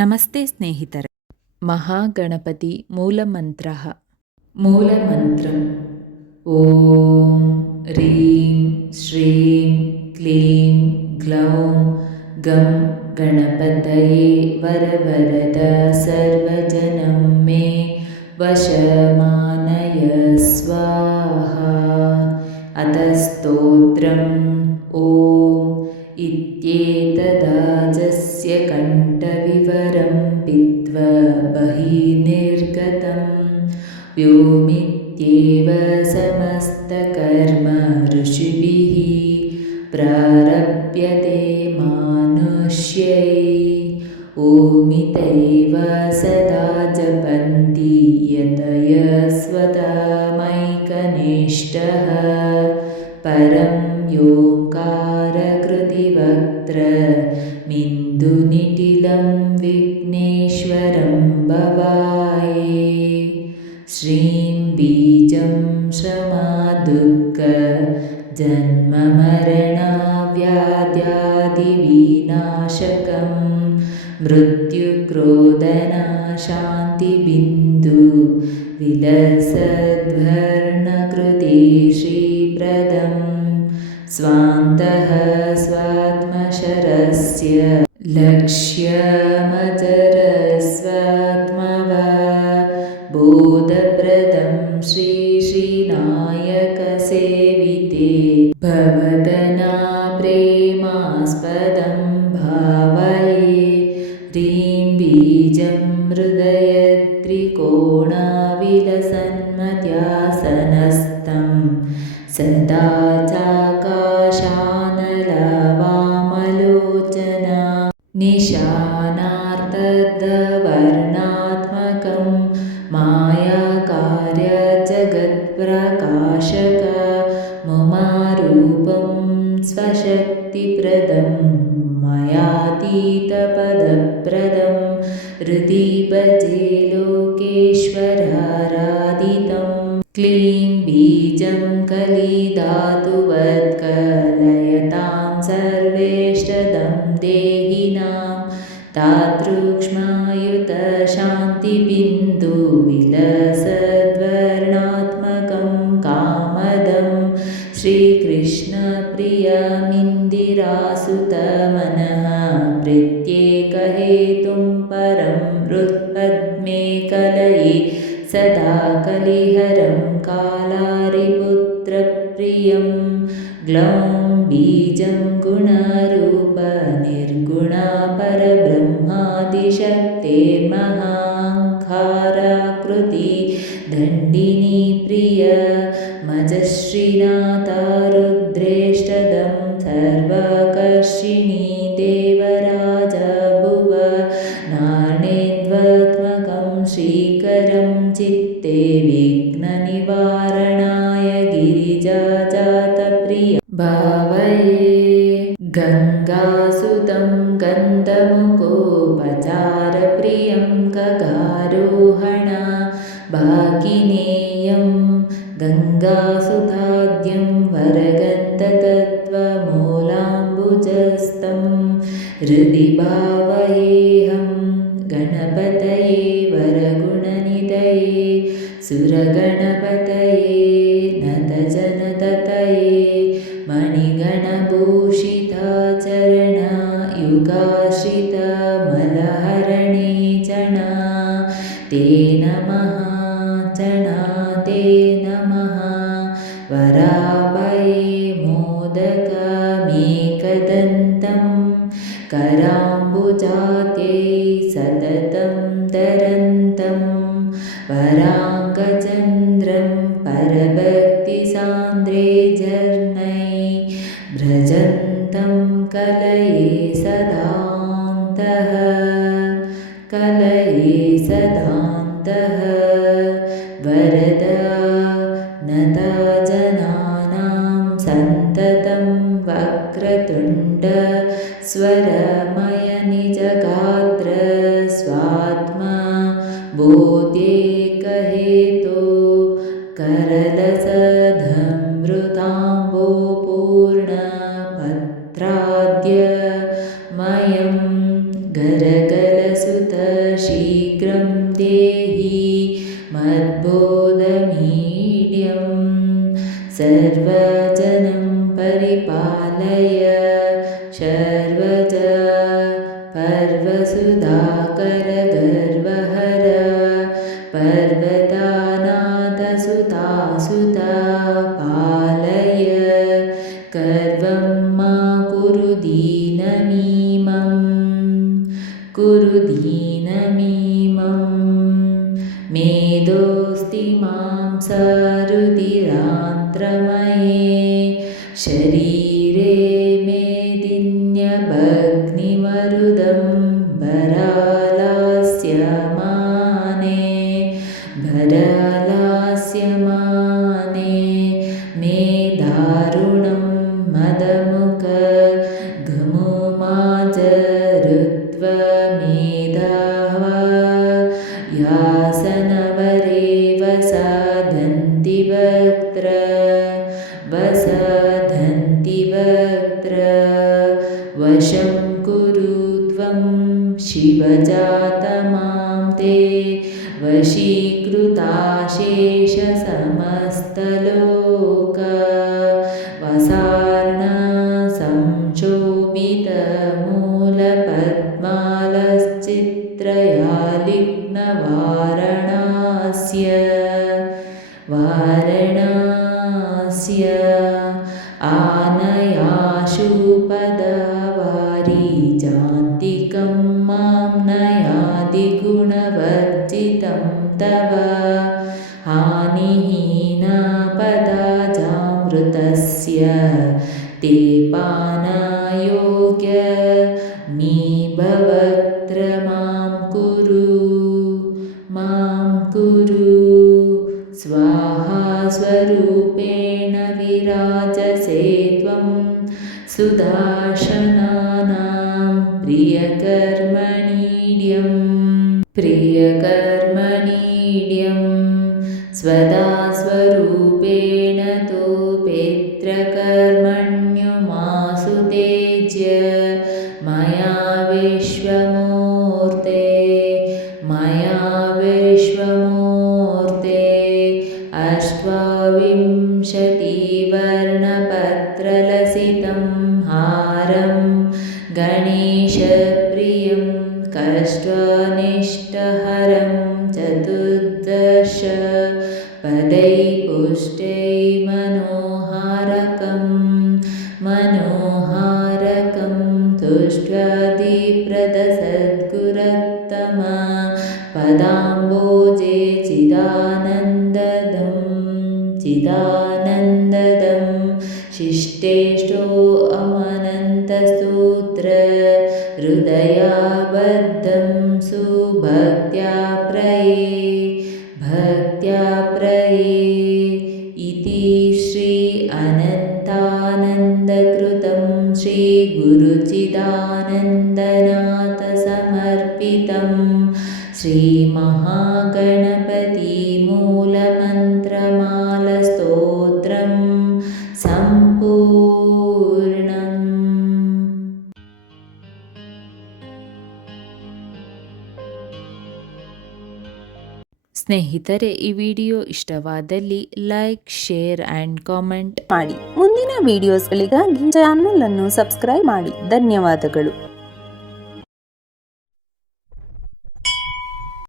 ನಮಸ್ತೆ ಸ್ನೇಹಿತರೆ. ಮಹಾಗಣಪತಿ ಮೂಲಮಂತ್ರಃ. ಮೂಲಮಂತ್ರಂ ಓಂ ರೀಂ ಶ್ರೀಂ ಕ್ಲೀಂ ಗ್ಲೌಂ ಗಂ ಗಣಪತಯೇ ವರವರದ ಸರ್ವಜನಂ ಮೇ ವಶಮಾನಯ ಸ್ವಾಹಾ. ಅತಃ ಸ್ತೋತ್ರಂ ಓಂ ಇತ್ಯೇತದಾಜಸ್ಯ ಕಂಠವಿವರಂ ಪಿತ್ವಾ ಬಹಿರ್ನಿರ್ಗತಂ ವ್ಯೋಮಿತ್ಯೇವ ಸಮಸ್ತಕರ್ಮ ಋಷಿಭಿಃ ಪ್ರಾರಭ್ಯತೆ ಮಾನುಷ್ಯೈ. ಓಮಿತೈವ ಸದಾ ಜಪಂತಿ ಯತಯಃ ಸ್ವತಮೈಕನಿಷ್ಠಃ ಪರಂ ಯೋಂಕಾರಕೃತಿವಕ್ತ್ರ ಮಿಂದುನಿಟಿಲಂ ವಿಘ್ನೇಶ್ವರಂ ಭವಾಯೇ. ಶ್ರೀಂ ಬೀಜಂ ಶ್ರಮಾ ದುಃಖ ಜನ್ಮಮರಣವ್ಯಾಧ್ಯಾದಿವಿನಾಶಕಂ ಮೃತ್ಯುಕ್ರೋಧನಾಶಾಂತಿಬಿಂದು ವಿಲಸದ್ವರ್ಣಕೃತಿ ಶ್ರೀಪ್ರದಂ ಸ್ವಾಂತಃ ಸ್ವಾತ್ಮಶರಸ್ಯ ಲಕ್ಷ್ಯಮಜರಸ್ವಾತ್ಮವಾ ಬೋಧಪ್ರದಂ ಶ್ರೀ ಶ್ರೀನಾಯಕಸೇವಿತೆ ಭವದನಾ ಪ್ರೇಮಾಸ್ಪದಂ ಭಾವಯೇ. ಹ್ರೀಂ ಬೀಜಂ ಹೃದಯತ್ರಿಕೋಣವಿಲಸನ್ಮತ್ಯಾಸನಸ್ಥಂ ಸದಾ ಚಾಕಾಶಾನಲವಾಮಲೋಚನಾ ನಿಶಾನಾರ್ತರ್ಧವರ್ಣಾತ್ಮಕಂ ಮಾಯಾಕಾರ್ಯಜಗತ್ಪ್ರಕಾಶಕ ಮುಮಾರೂಪಂ ಸ್ವಶಕ್ತಿಪ್ರದಂ ಮಯಾತೀತಪದಪ್ರದಂ ಹೃದಿ ಭಜೆ ಲೋಕೇಶ್ವರಾರಾಧಿತಂ. ಕ್ಲೀಂ ಬೀಜಂ ಕಲಿಧಾತುವತ್ಕಲಯತಾಂ ಸರ್ವೇಷ್ಟದಂ ದೇಹಿನಾಂ ತಾದೃಕ್ಷ್ಮಾಯುತ ಶಾಂತಿಬಿಂದು ವಿಲಸದ್ವರ್ಣಾತ್ಮಕಂ ಕಾಮದಂ ಶ್ರೀಕೃಷ್ಣ ಪ್ರಿಯಮಿಂದಿರಾಸುತ ಮನಃ ಪ್ರತ್ಯೇಕ ಹೇತುಂ ಪರಂ ಹೃತ್ಪದ್ಮೇ ಕಲಯೇ ಸದಾ ಕಲಿಹರಂ ಕಾಲಾರಿಪುತ್ರ ಪ್ರಿಯಂ. ಗ್ಲೌಂ ಬೀಜಂ ಗುಣರೂಪ ನಿರ್ಗುಣ ಪರಬ್ರಹ್ಮಾದಿಶಕ್ತಿರ್ಮಹಾಂಕಾರಾಕೃತಿ ದಂಡಿನಿ ಪ್ರಿಯ ಮಜಶ್ರೀನಾಥ ರುದ್ರೇಷ್ಟದಂ ಸರ್ವಕರ್ಷಿಣಿ ದೇವರಾಜ ಭುವ ನಾರ್ಣೇಂದ್ವಾತ್ಮಕಂ ಶ್ರೀಕರಂ ಚಿತ್ತೆ ವಿಘ್ನ ನಿವಾರಣಾಯ ಗಿರಿಜಾಜಾತ ಪ್ರಿಯ ಭಾವಯೇ. ಗಂಗಾಸುತಂ ಗಂಧಮುಖೋಪಚಾರ ಪ್ರಿಯಂ ಗಗಾರೋಹಣ ಭಾಗಿನೇಯಂ ಗಂಗಾಸುತಾದ್ಯಂ ವರಗಂಧತತ್ವಮೂಲಾಂಬುಜಸ್ಥಂ ಹೃದಿ ಭಾವಯೇಹಂ. ಗಣಪತಯೇ ವರಗುಣನಿಧಯೇ ಸುರಗಣಪತಯೇ ನತಜನತತಯೇ ಮಣಿಗಣಭೂಷಿತಾಚರಣ ಯುಗಾಶ್ರಿತ ಮಲಹರಣೆ ಚಣ ತೇ ನಮಃ ಚಣ ತೇ ನಮಃ. ವರಾಭಯೇ ಮೋದಕಮೇಕದಂತಂ ಕರಾಂಬುಜಾತ್ಯೈ ಸತತಂ ಧರಂತಂ ವರಾಂಗಚಂದ್ರಂ ಪರಭಕ್ತಿಸಾಂದ್ರೇ ಜರ್ನೈ ಭ್ರಜಂತಂ ಕಲಯೇ ಸದಾಂತಃ ಕಲಯೇ ಸದಾಂತಃ. ವರದ ನತಜನಾನಾಂ ಸಂತತಂ ವಕ್ರತುಂಡ ಸ್ವರಮಯ ನಿಜಗಾತ್ರ ಸ್ವಾತ್ಮ ಬೋಧ್ಯೇಕಹೇತೋ ಕರಲಸಧಮೃತಾಂಬೋ ಪೂರ್ಣ ಪತ್ರಾದ್ಯ ಮಯಂ ಗರಗಲಸುತ परिपालय शर्वज पर्वसुधाकर गर्वहर पर्वतानाथसुतासुता पालय गर्वं मा कुरु दीनमीमं मेदोऽस्ति मां सरुधिरान्त्रमये शरीरे मेदिन्यभग्निमरुदं भरालास्यमाने मे दारुणं मदमुख घमुमाजरुत्वमेधाः यासनवरे वसधन्ति वक्त्र वशं कुरु त्वं शिवजातमां ते वशीकृताशेषसमस्तलोक वसार्ण संशोभितमूलपद्मालश्चित्रया वारणास्य आनयाशुपदवारीजान्तिकं मां नयादि गुणवर्जितं तव हानिहीनापदाजामृतस्य ते पानायोग्यमी भवक्त्र मां कुरु स्वाहा स्वरूपेण विराजसे त्वं सुदर्शनानां प्रियकर्मणीड्यं स्वदा स्वरूपेण तोपेत्रकर्मण्युमासु तेज्य मया विश्वमूर्ते अष्टाविंशतिवर्णपत्रलसितं हारं गणेशप्रियं कष्टानिष्टहरं चतुर्दश पदैपुष्टै मनोहारकं तुष्ट्वादिप्रदसद्गुरत्तम पदाम्बोजे चिदानन्ददं शिष्टेष्टो अमनन्तसूत्र हृदयाबद्धं सुभक्त्या प्रये इति श्री अनन्तानन्दकृतं श्रीगुरुचिदानन्दनाथ समर्पितं श्रीमहागणपति मूलमन्त्रमालस्तोत्रं सम्पूर्णम्। ಸ್ನೇಹಿತರೆ, ಈ ವಿಡಿಯೋ ಇಷ್ಟವಾದಲ್ಲಿ ಲೈಕ್, ಶೇರ್ ಆ್ಯಂಡ್ ಕಾಮೆಂಟ್ ಮಾಡಿ. ಮುಂದಿನ ವಿಡಿಯೋಸ್ಗಳಿಗಾಗಿ ಚಾನಲ್ ಅನ್ನು ಸಬ್ಸ್ಕ್ರೈಬ್ ಮಾಡಿ. ಧನ್ಯವಾದಗಳು.